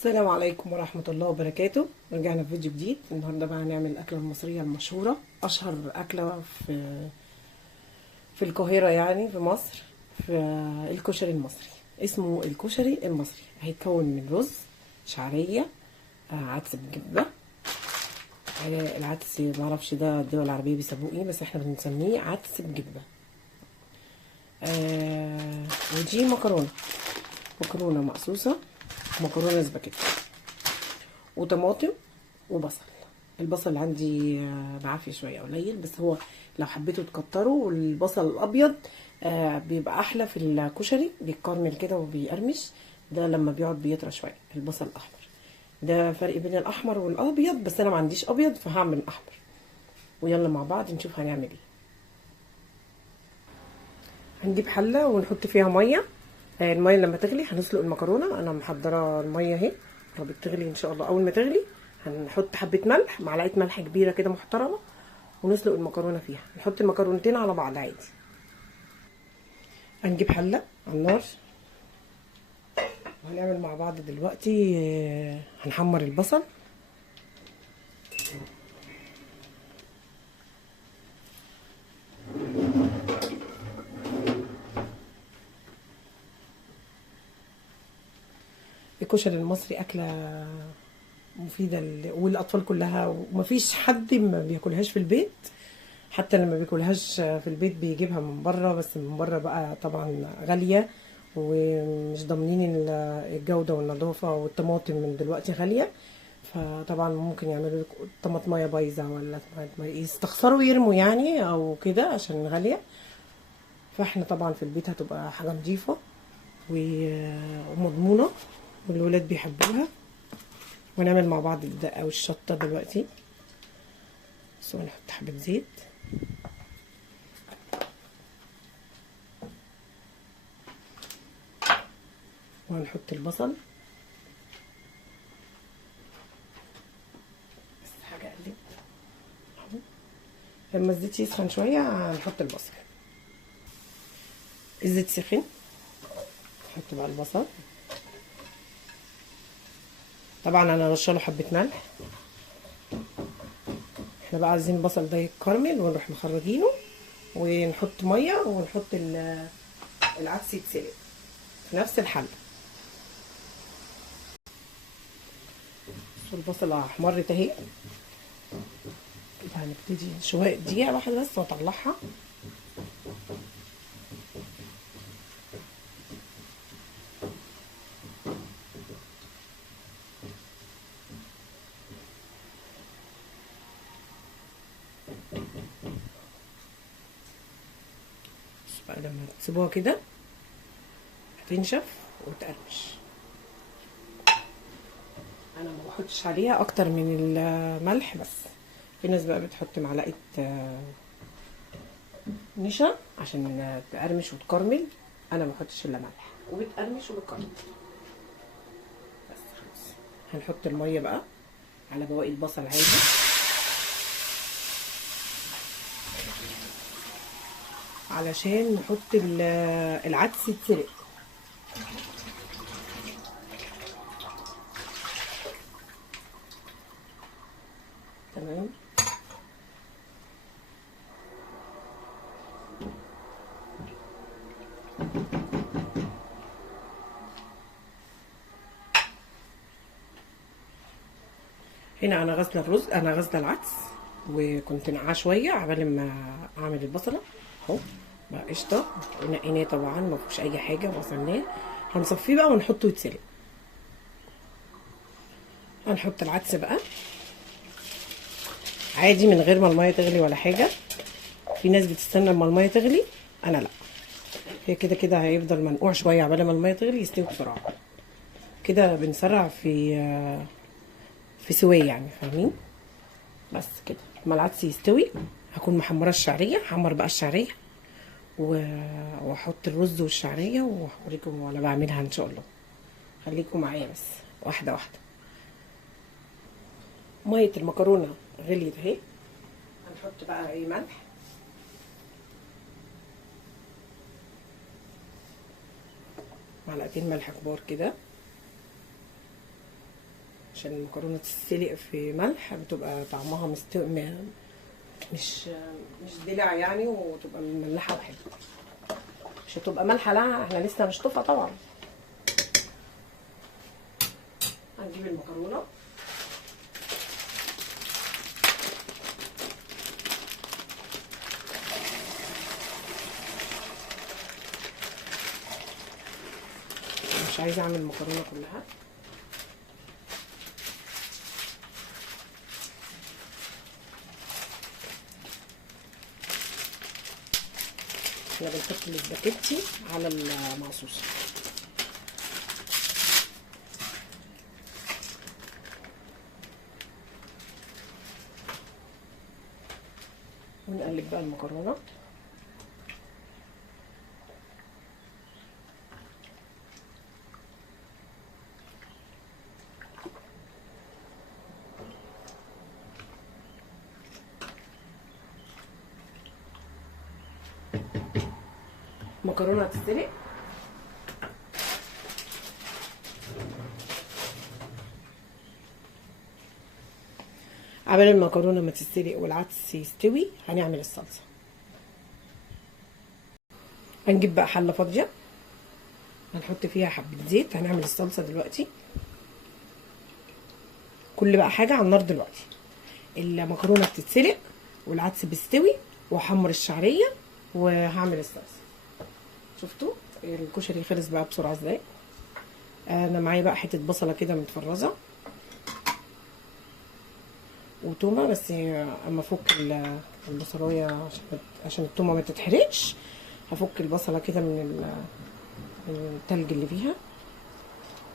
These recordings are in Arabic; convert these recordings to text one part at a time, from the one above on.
السلام عليكم ورحمة الله وبركاته. رجعنا في فيديو جديد. النهاردة بقى هنعمل الأكلة المصرية المشهورة، أشهر أكلة في القاهرة، يعني في مصر، في الكشري المصري. اسمه الكشري المصري. هيتكون من رز، شعرية، عدس بجبة. العدس معرفش ده الدول العربية بيسموه ايه، بس احنا بنسميه عدس بجبة. ودي مكرونة مقصوصة، مكرونة سباكيتي، وطماطم وبصل. البصل عندي بعافية شوية قليل، بس هو لو حبيتوا تكتروا. والبصل الابيض بيبقى احلى في الكشري، بيتكرمل كده وبيقرمش. ده لما بيقعد بيطرى شوية. البصل الاحمر ده فرق بين الاحمر والابيض، بس انا ما عنديش ابيض فهعمل احمر. ويلا مع بعض نشوف هنعمل ايه. هنجيب حلة ونحط فيها مية. المية لما تغلي هنسلق المكرونة. انا محضرة المية اهي، بتغلي ان شاء الله. اول ما تغلي هنحط حبة ملح، معلقة ملح كبيرة كده محترمة، ونسلق المكرونة فيها. نحط المكرونتين على بعض عادي. هنجيب حلة على النار وهنعمل مع بعض دلوقتي. هنحمر البصل. الكشري المصري أكلة مفيدة والأطفال كلها، ومفيش حد ما بياكلهاش في البيت. حتى لما بياكلهاش في البيت بيجيبها من بره، بس من بره بقى طبعا غالية، ومش ضامنين الجودة والنظافة. والطماطم من دلوقتي غالية، فطبعا ممكن يعملوا طماطمايه بايظه، ولا يستخسروا يرموا يعني او كده عشان غاليه. فاحنا طبعا في البيت هتبقى حاجه نظيفه ومضمونه، والولاد بيحبوها. ونعمل مع بعض الدقه والشطه دلوقتي. بس نحط حبه زيت، وهنحط البصل. بس حاجه اقلب اهو. لما الزيت يسخن شويه هنحط البصل. الزيت سخن، نحط بقى البصل. طبعا انا رشه له حبه ملح. احنا بقى عايزين البصل ده يتكرمل، ونروح مخرجينه ونحط ميه، ونحط العدس يتسلق في نفس الحله. البصل احمرت اهي. هنبتدي شويه دقيقه واحده بس واطلعها. بقى لما تسيبوها كده هتنشف وتقرمش. انا ما بحطش عليها اكتر من الملح بس. في ناس بقى بتحط معلقه نشا عشان تقرمش وتكرمل. انا ما بحطش الا ملح، وبتقرمش وبتكرمل بس. خلاص هنحط الميه بقى على بواقي البصل عادي، علشان نحط العدس يتسلق. تمام. هنا انا غاسله الرز، انا غاسله العدس، وكنت نقعاه شويه عبال ما اعمل البصله. اهو بقى قشطه، ونقيناه طبعا ما فيهوش اي حاجه، وغسلناه. هنصفيه بقى ونحطه يتسلق. هنحط العدس بقى عادي من غير ما الميه تغلي ولا حاجه. في ناس بتستنى اما الميه تغلي، انا لا. هي كده كده هيفضل منقوع شويه عبال ما الميه تغلي، يستوي بسرعه. كده بنسرع في سواه يعني، فاهمين؟ بس كده لما العدس يستوي هكون محمره الشعريه. حمر بقى الشعريه واحط الرز والشعريه، وهوريكم وانا بعملها ان شاء الله. خليكم معايا بس واحده واحده. ميه المكرونه غليت اهي. هنحط بقى ايه؟ ملح، معلقتين ملح كبار كده، عشان المكرونه تتسلق في ملح بتبقى طعمها مش مش دلع يعني، وتبقى مملحه وحلوه. مش هتبقى مالحه، لا احنا لسه هنشطفها طبعا. هنجيب المكرونه مش عايزه اعمل المكرونه كلها. احنا بنحط الاسباجيتي على المعصوصه. ونقلب بقى المكرونه. المكرونه هتتسلق. عبال المكرونه ما تتسلق والعدس يستوي هنعمل الصلصه. هنجيب بقى حله فاضيه هنحط فيها حبه زيت. هنعمل الصلصه دلوقتي. كل بقى حاجه على النار دلوقتي. المكرونه بتتسلق والعدس بيستوي وهحمر الشعريه وهعمل الصلصه. شفتوا الكشري خلص بقى بسرعه ازاي. انا معايا بقى حته بصله كده متفرزه وتومه، بس اما افك البصلايه عشان التومه ما تتحرقش هفك البصله كده من التلج اللي فيها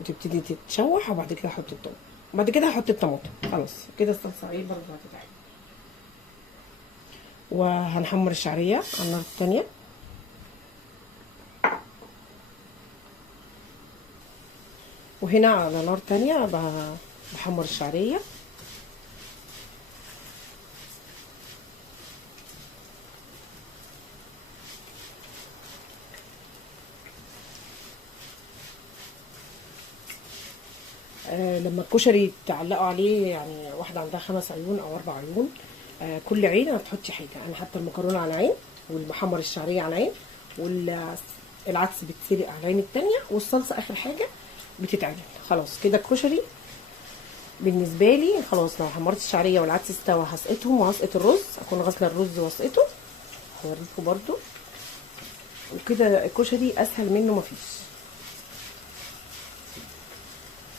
وتبتدي تتشوح، وبعد كده احط التوم، وبعد كده هحط الطماطم. خلاص كده الصلصه ايه برضه هتتعمل. وهنحمر الشعريه على النار التانيه. وهنا على نار تانية بحمر الشعريه. لما الكشري تعلقوا عليه يعني واحده عندها 5 عيون او 4 عيون، كل عين هتحطي حاجه. انا حاطه المكرونه على عين، والمحمر الشعريه على عين، والعدس بيتسلق على العين التانية، والصلصه اخر حاجه بتتعمل. خلاص كده الكشري بالنسبه لي خلاص. لو حمرت الشعريه والعدس استوى هسقطهم، وهسقط الرز، اكون غاسله الرز واسقطه هوريكم برده. وكده الكشري اسهل منه مفيش.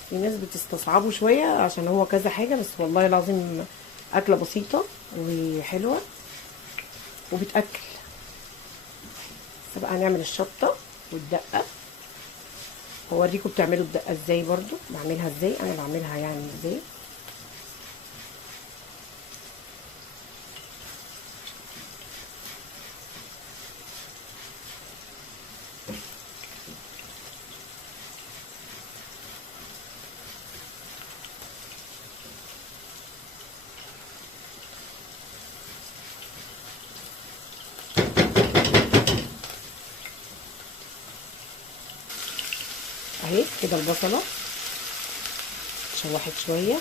في ناس بتستصعبه شويه عشان هو كذا حاجه، بس والله العظيم اكله بسيطه وحلوه وبتاكل. بس بقى هنعمل الشطه والدقه. هوريكم بتعملوا الدقه ازاي، برضو بعملها ازاي، انا بعملها يعني ازاي. اهي كده البصله اتشوحت شويه،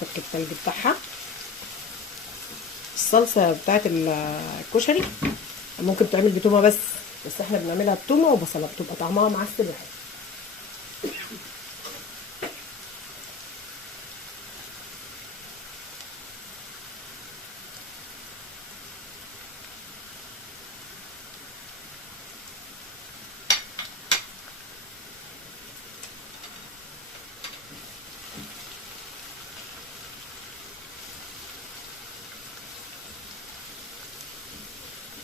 فك التلج بتاعها. الصلصه بتاعت الكشري ممكن تعمل بتومه بس احنا بنعملها بتومه وبصله، بتبقى طعمها معسل وحلو.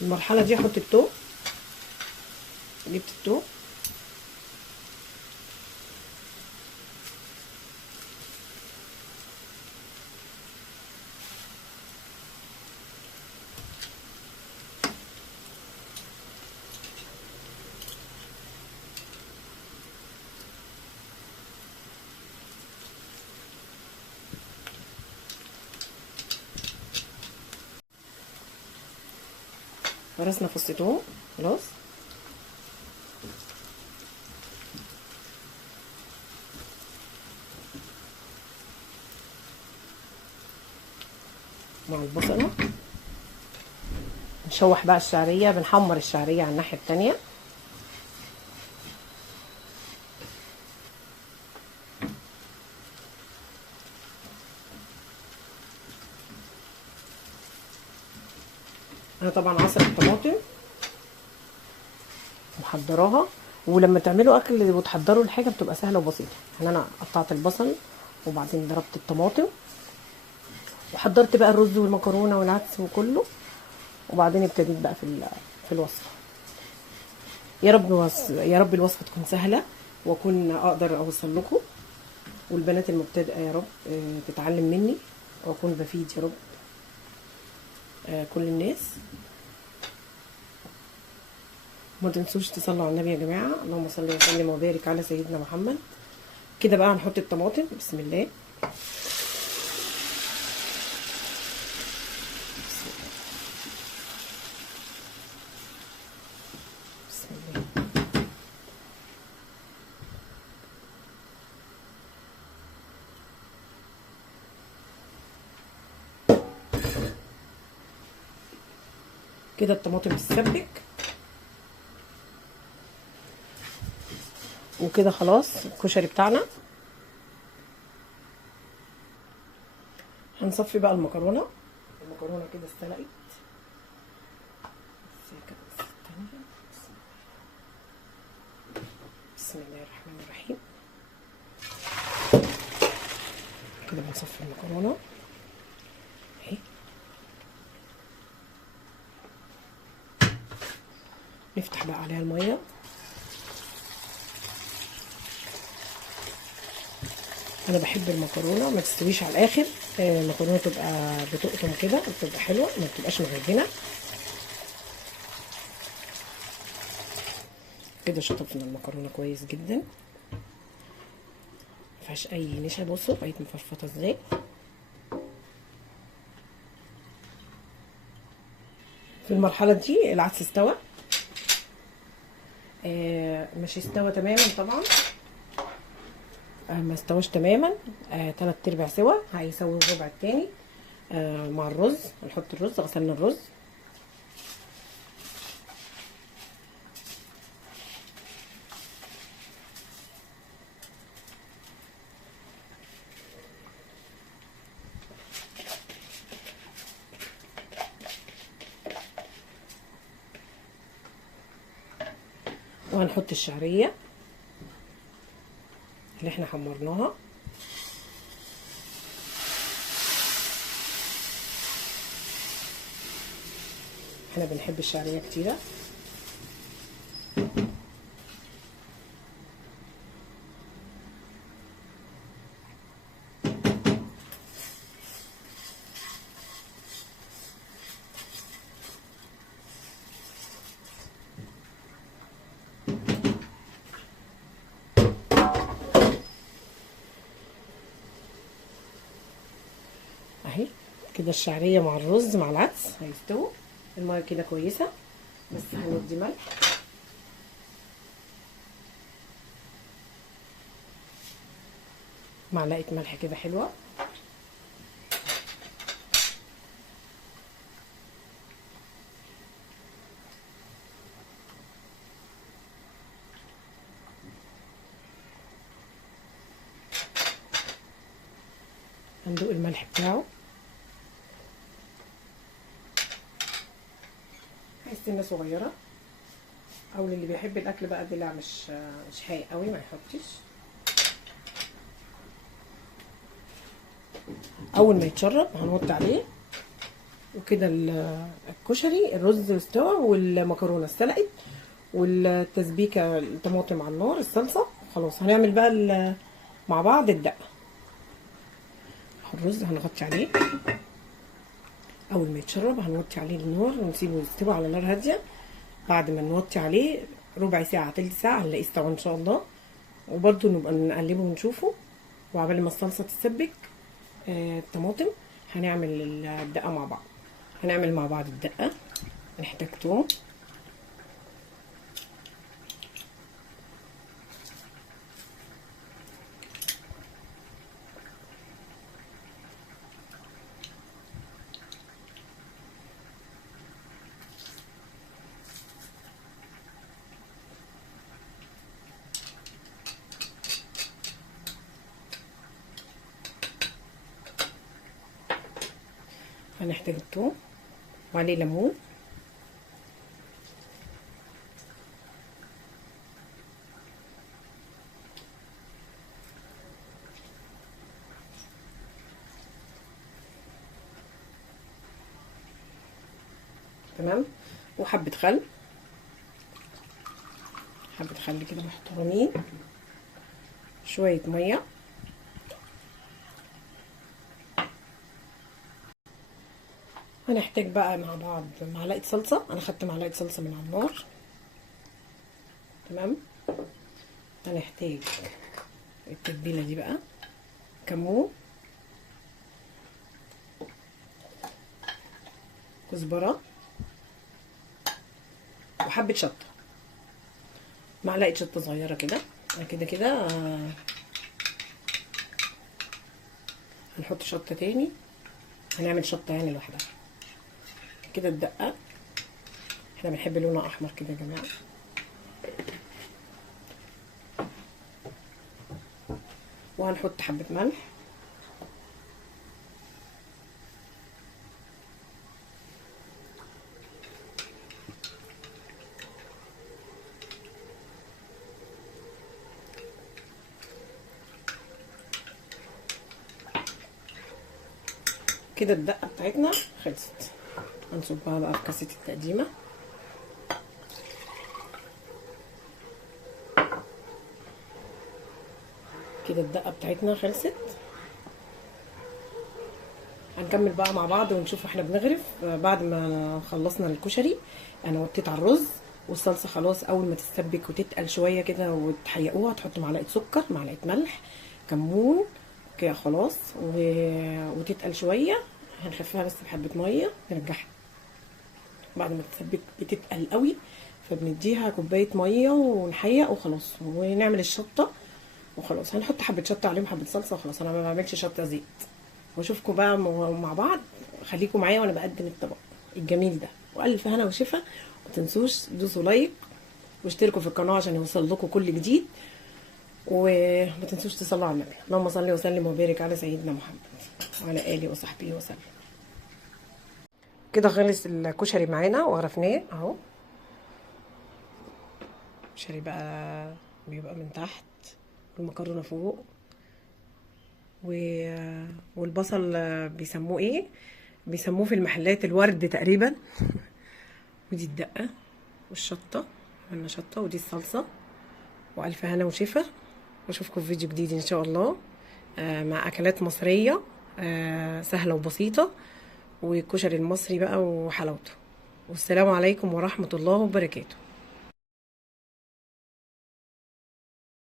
المرحله دي احط التوم. جبت التوم ورسنا فص توم. خلاص مع البصله. نشوح بقى الشعريه، بنحمر الشعريه على الناحيه التانيه. انا طبعا عصر الطماطم محضراها، ولما تعملوا اكل وتحضروا الحاجه بتبقى سهله وبسيطه. يعني انا قطعت البصل وبعدين ضربت الطماطم وحضرت بقى الرز والمكرونه والعدس وكله، وبعدين ابتديت بقى في الوصفه. يا رب الوصفه تكون سهله واكون اقدر اوصل لكم، والبنات المبتدئه يا رب تتعلم مني واكون بفيد يا رب كل الناس. ما تنسوش تصلوا على النبي يا جماعه، اللهم صل وسلم وبارك على سيدنا محمد. كده بقى هنحط الطماطم. بسم الله. بسم الله. كده الطماطم تتسبك، وكده خلاص الكشري بتاعنا. هنصفي بقى المكرونه كده استلقت. بسم الله الرحمن الرحيم. كده بنصفي المكرونه اهي. نفتح بقى عليها الميه. انا بحب المكرونه ما تستويش على الاخر، المكرونه تبقى بتقطم كده وتبقى حلوه، ما بتبقاش معجنه كده. شطفنا المكرونه كويس جدا، مفيهاش اي نشا. بصوا بقت مفرفطه ازاي. في المرحله دي العدس استوى، مش استوى تماما طبعا، ما استواش تماما، 3/4 سوا. هيسوي الربع التاني مع الرز. هنحط الرز، غسلنا الرز. وهنحط الشعريه اللي احنا حمرناها. احنا بنحب الشعريه كتيره. اهي كده الشعريه مع الرز مع العدس هيستووا. الميه كده كويسه، بس هندي ملح. معلقه ملح كده حلوه. هندوق الملح بتاعه. عايز سنه صغيره، او اللي بيحب الاكل بقى دلع مش حايق قوي ما يحطش. اول ما يتشرب هنوطي عليه. وكده الكشري الرز استوى والمكرونه استلقت والتسبيكه الطماطم على النار الصلصه. خلاص هنعمل بقى مع بعض الدقه. الرز هنغطي عليه. اول ما يتشرب هنوطي عليه النار ونسيبه يستوي على نار هاديه. بعد ما نوطي عليه ربع ساعه تلت ساعه هنلاقيه استوى ان شاء الله. وبرده نبقى نقلبه ونشوفه. وعبال ما الصلصه تتسبك الطماطم هنعمل الدقه مع بعض. هنعمل مع بعض الدقه. هنحتاج توم، هنحتاج الثوم وعليه ليمون، تمام، وحبه خل، حبه خل كده محترمين، شويه ميه، هنحتاج بقى مع بعض معلقه صلصه. انا خدت معلقه صلصه من على النار، تمام. هنحتاج التتبيله دي بقى، كمون، كزبره، وحبه شطه، معلقه شطه صغيره كده. كده كده هنحط شطه تاني، هنعمل شطه يعني لوحدها. كده الدقه احنا بنحب لونها احمر كده يا جماعه. وهنحط حبه ملح، كده الدقه بتاعتنا خلصت. هنصبها بقى في كاسه التقديمه. كده الدقه بتاعتنا خلصت. هنكمل بقى مع بعض ونشوف احنا بنغرف. بعد ما خلصنا الكشري انا وطيت على الرز والصلصه خلاص. اول ما تتسبك وتتقل شويه كده وتحيقوها تحطوا معلقه سكر، معلقه ملح، كمون كده خلاص. وتتقل شويه هنخففها بس بحبه ميه نرجعها. بعد ما تتسبك بتتقل قوي فبنديها كوبايه ميه ونحيق وخلاص، ونعمل الشطه وخلاص. هنحط حبه شطه عليهم حبه صلصه وخلاص. انا ما بعملش شطه زيت. واشوفكم بقى مع بعض. خليكم معايا وانا بقدم الطبق الجميل ده. والف هنا وشفا. ما تنسوش تدوسوا لايك واشتركوا في القناه عشان يوصل لكم كل جديد. وما تنسوش تصلوا على النبي. اللهم صل وسلم وبارك على سيدنا محمد وعلى اله وصحبه وسلم. كده خلص الكشري معانا وغرفناه اهو. الكشري بقى بيبقى من تحت والمكرونه فوق، والبصل بيسموه ايه، بيسموه في المحلات الورد تقريبا. ودي الدقه والشطه، عملنا شطه، ودي الصلصه. والف هنا وشفا. واشوفكم في فيديو جديد ان شاء الله مع اكلات مصريه سهله وبسيطه، والكشري المصري بقى وحلاوته. والسلام عليكم ورحمه الله وبركاته.